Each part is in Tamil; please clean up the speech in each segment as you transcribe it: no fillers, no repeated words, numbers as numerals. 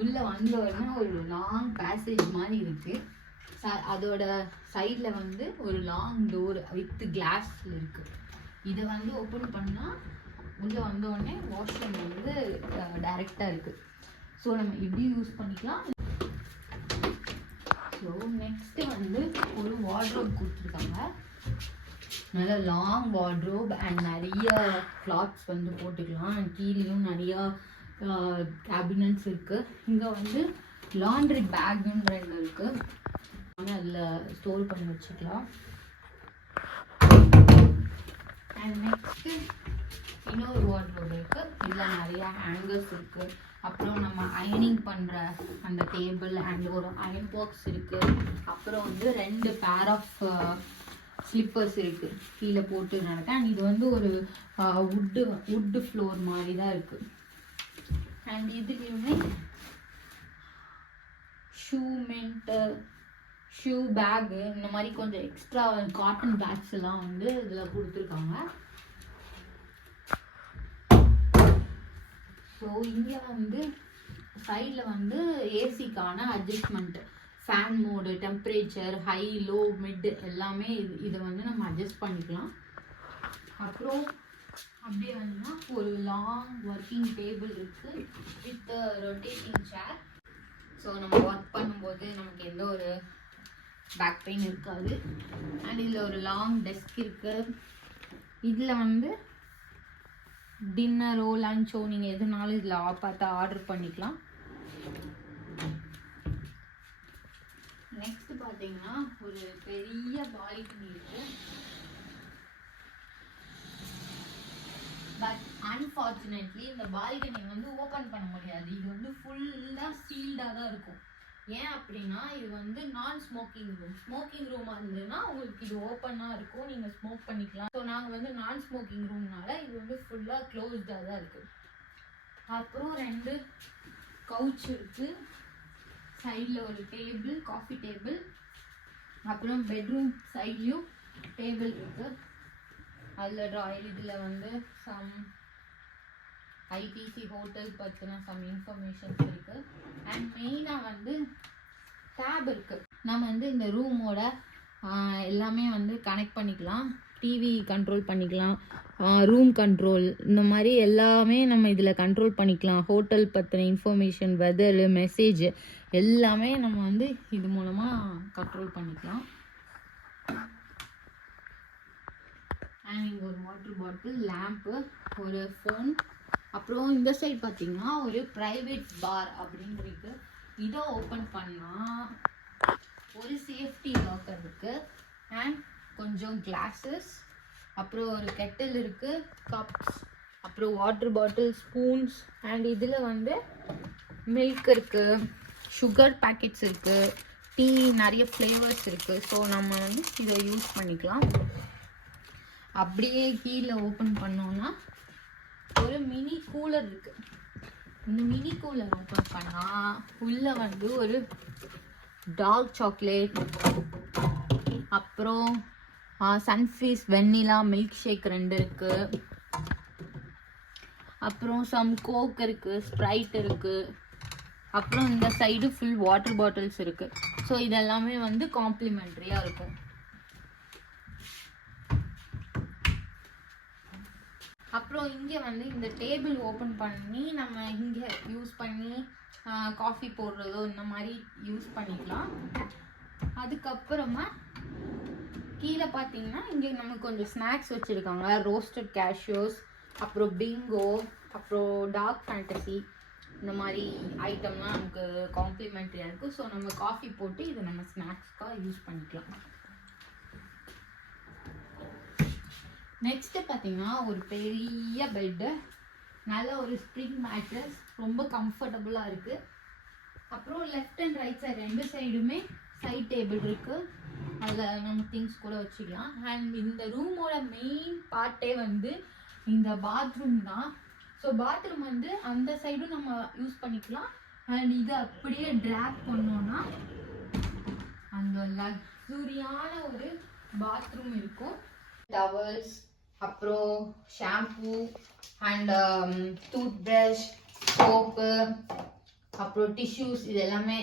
உள்ளே வந்தோடனே ஒரு லாங் பேசேஜ் மாதிரி இருக்குது. அதோட சைடில் வந்து ஒரு லாங் டோர் வித் கிளாஸில் இருக்குது. இதை வந்து ஓப்பன் பண்ணால் உள்ளே வந்தோடனே வாஷ்ரூம் வந்து டைரெக்டாக இருக்குது. ஸோ நம்ம இப்படி யூஸ் பண்ணிக்கலாம். ஸோ நெக்ஸ்ட்டு வந்து ஒரு வார்ட்ரோப் கொடுத்துருக்காங்க. நல்ல லாங் வார்ட்ரோப் அண்ட் நிறைய கிளாத்ஸ் வந்து போட்டுக்கலாம். கீழேயும் நிறையா கேபினட்ஸ் இருக்குது. இங்கே வந்து லாண்ட்ரி பேக்குன்னு ரெண்டு இருக்குது. அதில் ஸ்டோர் பண்ணி வச்சுக்கலாம். அண்ட் நெக்ஸ்ட்டு இன்னொரு வார்ட்ரோப் இருக்குது. இதில் நிறையா ஹேங்கர்ஸ் இருக்குது. அப்புறம் நம்ம அயனிங் பண்ணுற அந்த டேபிள் அண்ட் ஒரு அயன் பாக்ஸ் இருக்குது. அப்புறம் வந்து 2 பேர் ஆஃப் ஸ்லிப்பர்ஸ் இருக்குது கீழே போட்டு நடக்க. அண்ட் இது வந்து ஒரு வுட்டு ஃப்ளோர் மாதிரி தான் இருக்குது. அண்ட் இதுலேயுமே ஷூ மென்ட்டு ஷூ பேகு இந்த மாதிரி கொஞ்சம் எக்ஸ்ட்ரா காட்டன் பேக்ஸ் எல்லாம் வந்து இதில் கொடுத்துருக்காங்க. ஸோ இங்கே வந்து சைடில் வந்து ஏசிக்கான adjustment, fan mode, temperature, high low mid எல்லாமே இதை வந்து நம்ம அட்ஜஸ்ட் பண்ணிக்கலாம். அப்புறம் அப்படியே வந்துன்னா ஒரு லாங் ஒர்க்கிங் டேபிள் இருக்குது வித் ரொட்டேட்டிங் சேர். ஸோ நம்ம ஒர்க் பண்ணும்போது நமக்கு எந்த ஒரு பேக் பெயின் இருக்காது. அண்ட் இதில் ஒரு லாங் டெஸ்க் இருக்குது. இதில் வந்து டின்னரோ லஞ்சோ நீங்கள் எதுனாலும் இதில் பார்த்து ஆர்டர் பண்ணிக்கலாம். நெக்ஸ்ட் பார்த்தீங்கன்னா ஒரு பெரிய பால்கனி இருக்கு. பட் அன்ஃபார்ச்சுனேட்லி இந்த பால்கனி வந்து ஓப்பன் பண்ண முடியாது. இது வந்து ஃபுல்லாக சீல்டாக தான் இருக்கும். ஏன் அப்படின்னா இது வந்து நான் ஸ்மோக்கிங் ரூம். ஸ்மோக்கிங் ரூமாக இருந்ததுன்னா உங்களுக்கு இது ஓப்பனாக இருக்கும், நீங்கள் ஸ்மோக் பண்ணிக்கலாம். ஸோ நாங்கள் வந்து நான் ஸ்மோக்கிங் ரூம்னால இது வந்து ஃபுல்லாக க்ளோஸ்டாக தான் இருக்குது. அப்புறம் 2 கவுச் இருக்குது. சைடில் ஒரு டேபிள், காஃபி டேபிள். அப்புறம் பெட்ரூம் சைட்லேயும் டேபிள் இருக்குது. அதில் ட்ராயர். இதில் வந்து சம் ஐடிசி ஹோட்டல் பற்றின சம் இன்ஃபர்மேஷன்ஸ் இருக்குது. அண்ட் மெயினாக வந்து டேப் இருக்குது. நம்ம வந்து இந்த ரூமோட எல்லாமே வந்து கனெக்ட் பண்ணிக்கலாம். டிவி கண்ட்ரோல் பண்ணிக்கலாம், ரூம் கண்ட்ரோல், இந்த மாதிரி எல்லாமே நம்ம இதில் கண்ட்ரோல் பண்ணிக்கலாம். ஹோட்டல் பற்றின இன்ஃபர்மேஷன், வெதரு, மெசேஜ் எல்லாமே நம்ம வந்து இது மூலமாக கண்ட்ரோல் பண்ணிக்கலாம். அண்ட் இங்கே ஒரு வாட்டர் பாட்டில், லேம்ப்பு, ஒரு ஃபோன். அப்புறம் இந்த சைட் பார்த்தீங்கன்னா ஒரு ப்ரைவேட் பார் அப்படின்னு இருக்கு. இதை ஓப்பன் பண்ணால் ஒரு சேஃப்டி லாக்கர் இருக்குது அண்ட் கொஞ்சம் கிளாஸஸ், அப்புறம் ஒரு கெட்டில் இருக்குது, கப்ஸ், அப்புறம் வாட்டர் பாட்டில், ஸ்பூன்ஸ். அண்ட் இதில் வந்து மில்க் இருக்குது, சுகர் பேக்கெட்ஸ் இருக்குது, டீ, நிறைய ஃப்ளேவர்ஸ் இருக்குது. ஸோ நம்ம வந்து இதை யூஸ் பண்ணிக்கலாம். அப்படியே கீழே ஓப்பன் பண்ணோன்னா ஒரு மினி கூலர் இருக்குது. இந்த மினி கூலர் ஓப்பன் பண்ணால் உள்ளே வந்து ஒரு டார்க் சாக்லேட், அப்புறம் சன்ஃபீஸ் வெண்ணிலா மில்க் ஷேக் 2 இருக்குது. அப்புறம் சம் கோக் இருக்குது, ஸ்ப்ரைட் இருக்குது. அப்புறம் இந்த சைடு ஃபுல் வாட்டர் பாட்டில்ஸ் இருக்குது. ஸோ இதெல்லாமே வந்து காம்ப்ளிமெண்ட்ரியாக இருக்கும். அப்புறம் இங்கே வந்து இந்த டேபிள் ஓப்பன் பண்ணி நம்ம இங்கே யூஸ் பண்ணி காஃபி போடுறதோ இந்த மாதிரி யூஸ் பண்ணிக்கலாம். அதுக்கப்புறமா கீழே பார்த்தீங்கன்னா இங்கே நமக்கு கொஞ்சம் ஸ்நாக்ஸ் வச்சுருக்காங்க. ரோஸ்டட் கேஷ்யூஸ், அப்புறம் பிங்கோ, அப்புறம் டார்க் ஃபேண்டசி, இந்த மாதிரி ஐட்டம்லாம் நமக்கு காம்ப்ளிமெண்ட்ரியாக இருக்குது. ஸோ நம்ம காஃபி போட்டு இதை நம்ம ஸ்நாக்ஸ்க்காக யூஸ் பண்ணிக்கலாம். நெக்ஸ்ட்டு பார்த்தீங்கன்னா ஒரு பெரிய பெட்டு, நல்ல ஒரு ஸ்ப்ரிங் மேட்ரஸ், ரொம்ப கம்ஃபர்டபுளாக இருக்குது. அப்புறம் லெஃப்ட் அண்ட் ரைட் சைடு 2 சைடுமே சைட் டேபிள் இருக்குது. அதில் நம்ம திங்ஸ் கூட வச்சுக்கலாம். அண்ட் இந்த ரூமோட மெயின் பார்ட்டே வந்து இந்த பாத்ரூம் தான். ஸோ பாத்ரூம் வந்து அந்த சைடும் நம்ம யூஸ் பண்ணிக்கலாம். அண்ட் இது அப்படியே ட்ராக் பண்ணோன்னா அந்த லக்ஸூரியான ஒரு பாத்ரூம் இருக்கும். டவல்ஸ், அப்புறம் shampoo and tooth brush, soap, அப்புறம் டிஷ்யூஸ் இது எல்லாமே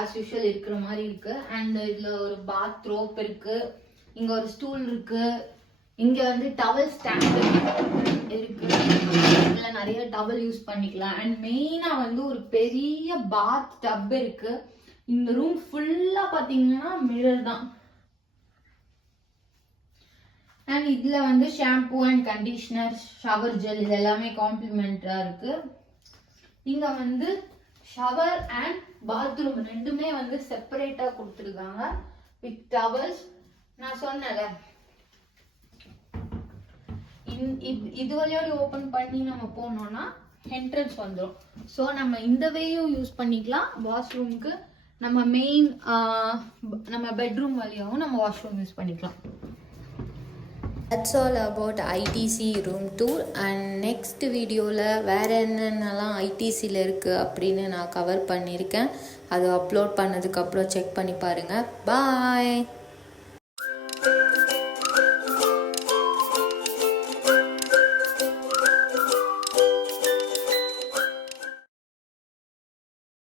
ஆஸ் யூஷுவல் இருக்கிற மாதிரி இருக்கு. அண்ட் இதுல ஒரு பாத் ரோப் இருக்கு, இங்க ஒரு ஸ்டூல் இருக்கு, இங்க வந்து டவல் ஸ்டாண்ட் இருக்கு, இதுல நிறைய டவல் யூஸ் பண்ணிக்கலாம். அண்ட் மெயினா வந்து ஒரு பெரிய பாத் டப் இருக்கு. இந்த ரூம் ஃபுல்லா பாத்தீங்கன்னா மிரர் தான். அண்ட் இதுல வந்து shampoo and conditioner, shower gel இது எல்லாமே காம்ப்ளிமெண்டரா இருக்கு. இங்க வந்து ஷவர் அண்ட் பாத்ரூம் ரெண்டுமே வந்து செப்பரேட்டா கொடுத்துருக்காங்க வித் டவல்ஸ். நான் சொன்னேன்ல இது வழியோட ஓபன் பண்ணி நம்ம போனோம்னா என்ட்ரன்ஸ் வந்துடும். ஸோ நம்ம இந்த வேயும் யூஸ் பண்ணிக்கலாம் வாஷ்ரூம்க்கு. நம்ம மெயின் நம்ம பெட்ரூம் வழியாகவும் நம்ம வாஷ்ரூம் யூஸ் பண்ணிக்கலாம். That's all about ITC room tour. and next வீடியோவில் வேறு என்னென்னலாம் ஐடிசியில் இருக்குது அப்படின்னு நான் கவர் பண்ணியிருக்கேன். அது அப்லோட் பண்ணதுக்கப்புறம் செக் பண்ணி பாருங்கள். பாய்.